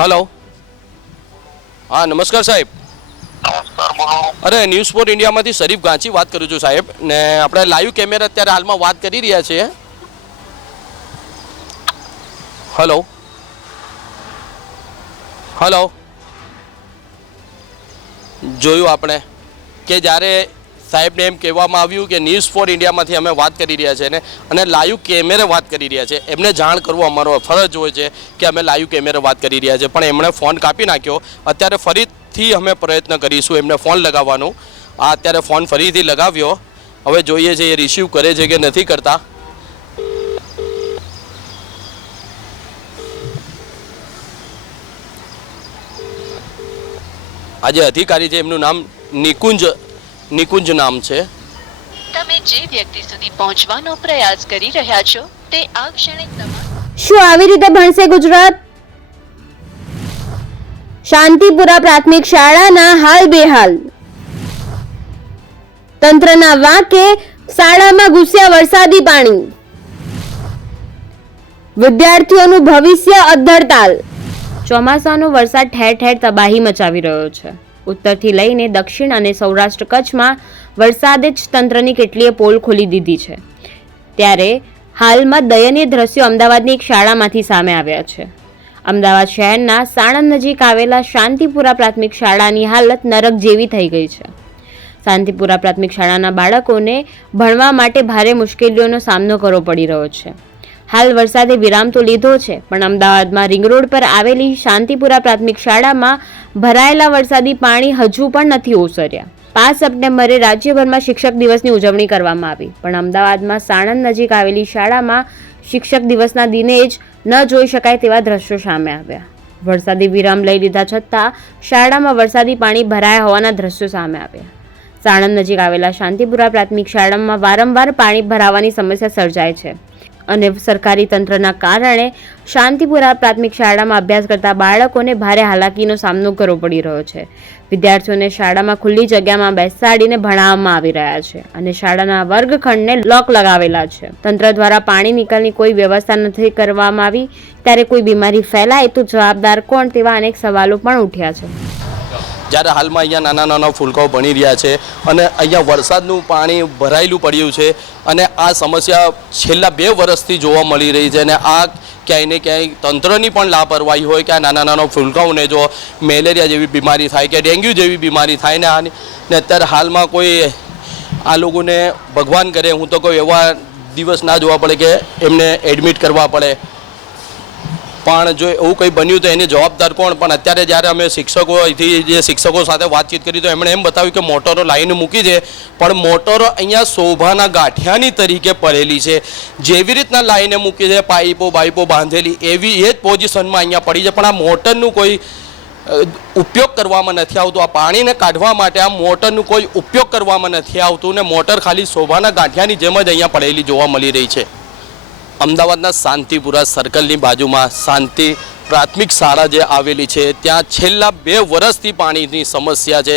Hello हाँ नमस्कार साहेब अरे न्यूज़ स्पोर्ट इंडिया में शरीफ गांची बात करूँ छूँ साहेब ने આપણે લાઈવ કેમેરા અત્યારે હાલમાં વાત કરી રહ્યા છીએ हेलो हेलो જોયું આપણે કે જ્યારે સાહેબને એમ કહેવામાં આવ્યું કે ન્યૂઝ ફોર ઇન્ડિયામાંથી અમે વાત કરી રહ્યા છીએ ને અને લાઈવ કેમેરે વાત કરી રહ્યા છે એમને જાણ કરવું અમારો ફરજ હોય છે કે અમે લાઈવ કેમેરે વાત કરી રહ્યા છીએ પણ એમણે ફોન કાપી નાખ્યો અત્યારે ફરીથી અમે પ્રયત્ન કરીશું એમને ફોન લગાવવાનો આ અત્યારે ફોન ફરીથી લગાવ્યો હવે જોઈએ છે એ રિસીવ કરે છે કે નથી કરતા આજે અધિકારી છે એમનું નામ નિકુંજ નામ છે તમે જે વ્યક્તિ સુધી પહોંચવાનો પ્રયાસ કરી રહ્યા છો તે આ ક્ષણે શું આવી રીતે ભણશે ગુજરાત? શાંતિપુરા પ્રાથમિક શાળાના હાલ બેહાલ. તંત્રના વાંકે શાળામાં ઘૂસ્યા વરસાદી પાણી. વિદ્યાર્થીઓનું ભવિષ્ય અધ્ધરતાલ. ચોમાસાનો વરસાદ ઠેર ઠેર તબાહી મચાવી રહ્યો છે. ઉત્તરથી લઈને દક્ષિણ અને સૌરાષ્ટ્ર કચ્છમાં વરસાદે જ તંત્રની કેટલીય પોલ ખોલી દીધી છે. ત્યારે હાલમાં દયનીય દ્રશ્યો અમદાવાદની એક શાળામાંથી સામે આવ્યા છે. અમદાવાદ શહેરના સાણંદ નજીક આવેલા શાંતિપુરા પ્રાથમિક શાળાની હાલત નરક જેવી થઈ ગઈ છે. શાંતિપુરા પ્રાથમિક શાળાના બાળકોને ભણવા માટે ભારે મુશ્કેલીઓનો સામનો કરવો પડી રહ્યો છે. હાલ વરસાદે વિરામ તો લીધો છે પણ અમદાવાદમાં રિંગ રોડ પર આવેલી શાંતિપુરા પ્રાથમિક શાળામાં ભરાયેલા વરસાદી પાણી હજુ પણ નથી ઓસર્યા. 5 સપ્ટેમ્બરે રાજ્યભરમાં શિક્ષક દિવસની ઉજવણી કરવામાં આવી પણ અમદાવાદમાં સાણંદ નજીક આવેલી શાળામાં શિક્ષક દિવસના દિને જ ન જોઈ શકાય તેવા દ્રશ્યો સામે આવ્યા. વરસાદી વિરામ લઈ લીધા છતાં શાળામાં વરસાદી પાણી ભરાયા હોવાના દ્રશ્યો સામે આવ્યા. સાણંદ નજીક આવેલા શાંતિપુરા પ્રાથમિક શાળામાં વારંવાર પાણી ભરાવાની સમસ્યા સર્જાય છે અને સરકારી તંત્રના કારણે શાંતિપુરા પ્રાથમિક શાળામાં અભ્યાસ કરતા બાળકોને ભારે હાલાકીનો સામનો કરવો પડી રહ્યો છે. વિદ્યાર્થીઓને શાળામાં ખુલ્લી જગ્યામાં બેસાડીને ભણાવવામાં આવી રહ્યા છે અને શાળાના વર્ગખંડને લોક લગાવેલા છે. તંત્ર દ્વારા પાણી નિકાલની કોઈ વ્યવસ્થા નથી કરવામાં આવી ત્યારે કોઈ બીમારી ફેલાય તો જવાબદાર કોણ તેવા અનેક સવાલો પણ ઉઠ્યા છે. જ્યારે હાલમાં અહીંયા નાના નાના ફૂલકાઓ બની રહ્યા છે અને અહીંયા વરસાદનું પાણી ભરાયેલું પડ્યું છે અને આ સમસ્યા છેલ્લા 2 વર્ષથી જોવા મળી રહી છે અને આ ક્યાંય ને ક્યાંય તંત્રની પણ લાપરવાહી હોય કે આ નાના નાના ફૂલકાઓને જો મેલેરિયા જેવી બીમારી થાય કે ડેન્ગ્યુ જેવી બીમારી થાય ને અત્યારે હાલમાં કોઈ આ લોકોને ભગવાન કરે હું તો કોઈ એવા દિવસ ના જોવા પડે કે એમને એડમિટ કરવા પડે પણ જો એવું કંઈ બન્યું તો એની જવાબદાર કોણ? પણ અત્યારે જ્યારે અમે શિક્ષકો સાથે વાતચીત કરી તો એમણે એમ બતાવ્યું કે મોટરો લાઈન મૂકી છે પણ મોટરો અહીંયા શોભાના ગાંઠિયાની તરીકે પડેલી છે. જેવી રીતના લાઈને મૂકી છે પાઇપો બાંધેલી એવી એ જ પોઝિશનમાં અહીંયા પડી છે પણ આ મોટરનું કોઈ ઉપયોગ કરવામાં નથી આવતું. આ પાણીને કાઢવા માટે આ મોટરનું કોઈ ઉપયોગ કરવામાં નથી આવતું ને મોટર ખાલી શોભાના ગાંઠિયાની જેમ જ અહીંયા પડેલી જોવા મળી રહી છે. અમદાવાદના શાંતિપુરા સર્કલની બાજુમાં શાંતિ પ્રાથમિક શાળા જે આવેલી છે ત્યાં છેલ્લા 2 વર્ષથી પાણીની સમસ્યા છે.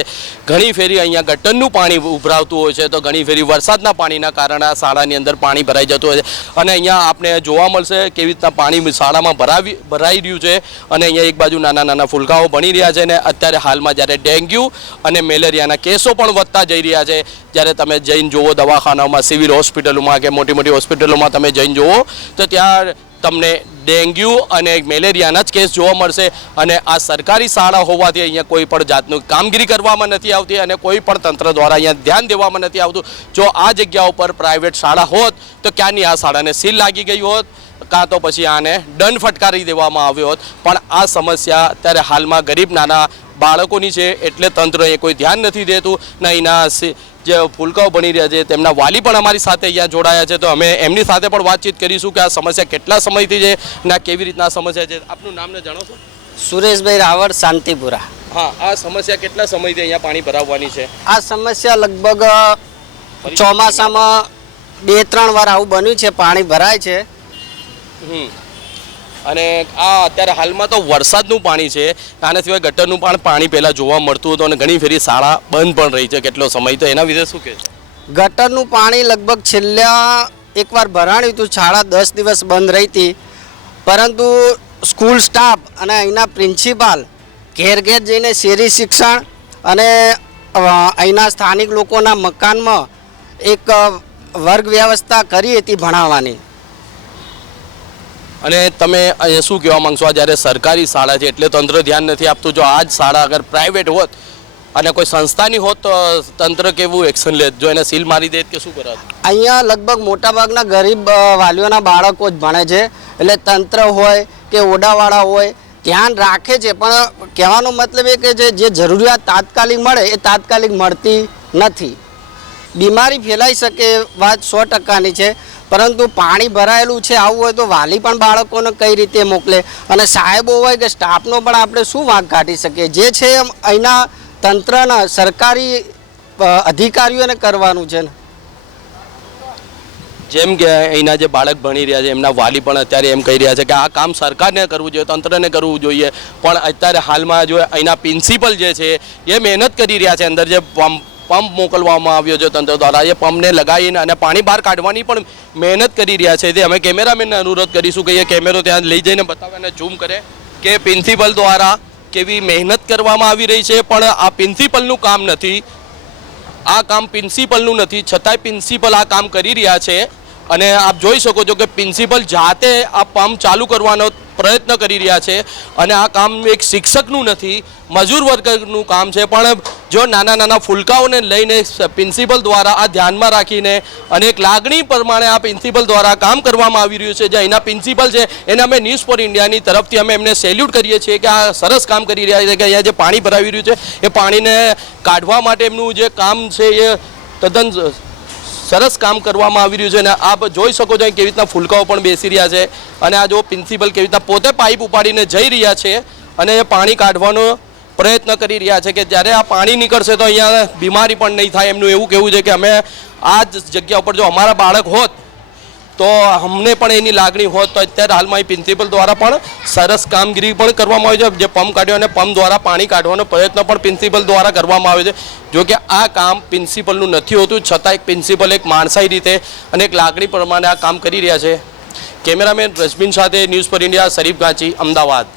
ઘણી ફેરી અહીંયા ગટરનું પાણી ઉભરાવતું હોય છે તો ઘણી ફેરી વરસાદના પાણીના કારણે આ શાળાની અંદર પાણી ભરાઈ જતું હોય છે અને અહીંયા આપણે જોવા મળશે કેવી રીતના પાણી શાળામાં ભરાઈ રહ્યું છે અને અહીંયા એક બાજુ નાના નાના ફૂલકાઓ બની રહ્યા છે ને અત્યારે હાલમાં જ્યારે ડેન્ગ્યુ અને મેલેરિયાના કેસો પણ વધતા જઈ રહ્યા છે. જ્યારે તમે જઈને જુઓ દવાખાનાઓમાં સિવિલ હોસ્પિટલોમાં કે મોટી મોટી હોસ્પિટલોમાં તમે જઈને જુઓ તો ત્યાં તમને ડેન્ગ્યુ અને મેલેરિયાના જ કેસ જોવા મળશે અને આ સરકારી શાળા હોવાથી અહીંયા કોઈ પણ જાતનું કામગીરી કરવામાં નથી આવતી અને કોઈ પણ તંત્ર દ્વારા અહીંયા ધ્યાન દેવામાં નથી આવતું. જો આ જગ્યા ઉપર પ્રાઇવેટ શાળા હોત તો ક્યાંની આ શાળાને સીલ લાગી ગઈ હોત કાં તો પછી આને દંડ ફટકારી દેવામાં આવ્યો હોત. પણ આ સમસ્યા અત્યારે હાલમાં ગરીબ નાના બાળકોની છે એટલે તંત્ર એ કોઈ ધ્યાન નથી દેતું ને એના જે ફૂલકાઓ બની રહ્યા છે તેમના વાલી પણ અમારી સાથે અહીંયા જોડાયા છે તો અમે એમની સાથે પણ વાતચીત કરીશું કે આ સમસ્યા કેટલા સમયથી છે ને કેવી રીતના સમસ્યા છે. આપનું નામને જાણો છો? સુરેશભાઈ રાવળ, શાંતિપુરા. હા, આ સમસ્યા કેટલા સમયથી અહીંયા પાણી ભરાવવાની છે? આ સમસ્યા લગભગ ચોમાસામાં 2-3 વાર આવું બન્યું છે, પાણી ભરાય છે. અને આ અત્યારે હાલમાં તો વરસાદનું પાણી છે આના સિવાય ગટરનું પણ પાણી પહેલાં જોવા મળતું હતું અને ઘણી ફેરી શાળા બંધ પણ રહી છે કેટલો સમય તો એના વિશે શું કહે છે? ગટરનું પાણી લગભગ છેલ્લા એકવાર ભરાણ્યું હતું, શાળા 10 દિવસ બંધ રહી હતી પરંતુ સ્કૂલ સ્ટાફ અને અહીંના પ્રિન્સિપાલ ઘેર ઘેર જઈને શેરી શિક્ષણ અને અહીંના સ્થાનિક લોકોના મકાનમાં એક વર્ગ વ્યવસ્થા કરી હતી ભણાવવાની. અને તમે અહીંયા શું કહેવા માંગશો? આ જ્યારે સરકારી શાળા છે એટલે તંત્ર ધ્યાન નથી આપતું. જો આ જ શાળા અગર પ્રાઇવેટ હોત અને કોઈ સંસ્થાની હોત તો તંત્ર કેવું એક્શન લેત? જો એને સીલ મારી દેત કે શું કરત? અહીંયા લગભગ મોટાભાગના ગરીબ વાલીઓના બાળકો જ ભણે છે, એટલે તંત્ર હોય કે ઓડાવાળા હોય ધ્યાન રાખે છે, પણ કહેવાનો મતલબ એ કે જે જરૂરિયાત તાત્કાલિક મળે એ તાત્કાલિક મળતી નથી. બીમારી ફેલાઈ શકે એ વાત 100%ની છે, પરંતુ પાણી ભરાયેલું છે આવું હોય તો વાલી પણ બાળકોને કઈ રીતે મોકલે? અને સાહેબો હોય કે સ્ટાફનો પણ આપણે શું વાંક કાઢી શકીએ? જે છે એમ અહીંના તંત્રના સરકારી અધિકારીઓને કરવાનું છે ને. જેમ કે અહીંના જે બાળક ભણી રહ્યા છે એમના વાલી પણ અત્યારે એમ કહી રહ્યા છે કે આ કામ સરકારને કરવું જોઈએ, તંત્રને કરવું જોઈએ, પણ અત્યારે હાલમાં જો અહીંના પ્રિન્સિપલ જે છે એ મહેનત કરી રહ્યા છે. અંદર જે પંપ મોકલવામાં આવ્યો છે તંત્ર દ્વારા, એ પંપને લગાવીને અને પાણી બહાર કાઢવાની પણ મહેનત કરી રહ્યા છે. તે અમે કેમેરામેનને અનુરોધ કરીશું કે એ કેમેરો ત્યાં લઈ જઈને બતાવે અને ઝૂમ કરે કે પ્રિન્સિપલ દ્વારા કેવી મહેનત કરવામાં આવી રહી છે. પણ આ પ્રિન્સિપલનું કામ નથી, આ કામ પ્રિન્સિપલનું નથી, છતાંય પ્રિન્સિપલ આ કામ કરી રહ્યા છે. અને આપ જોઈ શકો છો કે પ્રિન્સિપલ જાતે આ પંપ ચાલુ કરવાનો પ્રયત્ન કરી રહ્યા છે. અને આ કામ એક શિક્ષકનું નથી, મજૂર વર્ગનું કામ છે. પણ જો નાના નાના ફૂલકાઓને લઈને પ્રિન્સિપલ દ્વારા આ ધ્યાનમાં રાખીને અને એક લાગણી પ્રમાણે આ પ્રિન્સિપલ દ્વારા કામ કરવામાં આવી રહ્યું છે. જે અહીંના પ્રિન્સિપલ છે એને અમે ન્યૂઝ ફોર ઇન્ડિયાની તરફથી અમે એમને સેલ્યુટ કરીએ છીએ કે આ સરસ કામ કરી રહ્યા છે કે અહીંયા જે પાણી ભરાવી રહ્યું છે એ પાણીને કાઢવા માટે એમનું જે કામ છે એ તદ્દન સરસ કામ કરવામાં આવી રહ્યું છે. અને આપ જોઈ શકો છો કેવી રીતના ફૂલકાઓ પણ બેસી રહ્યા છે. અને આ જો પ્રિન્સિપલ કેવી રીતના પોતે પાઇપ ઉપાડીને જઈ રહ્યા છે અને એ પાણી કાઢવાનો પ્રયત્ન કરી રહ્યા છે કે જ્યારે આ પાણી નીકળશે તો અહીંયા બીમારી પણ નહીં થાય. એમનું એવું કહેવું છે કે અમે આ જ જગ્યા ઉપર જો અમારા બાળક હોત તો અમને પણ એની લાગણી હોત. તો અત્યારે હાલમાં પ્રિન્સિપલ દ્વારા પણ સરસ કામગીરી પણ કરવામાં આવી છે. જે પંપ કાઢ્યો અને પંપ દ્વારા પાણી કાઢવાનો પ્રયત્ન પણ પ્રિન્સિપલ દ્વારા કરવામાં આવે છે. જો કે આ કામ પ્રિન્સિપલનું નથી હોતું, છતાં એક પ્રિન્સિપલ એક માણસાઈ રીતે અને એક લાગણી પ્રમાણે આ કામ કરી રહ્યા છે. કેમેરામેન રશ્મિન સાથે news for India, Sharif Ganchi, Ahmedabad.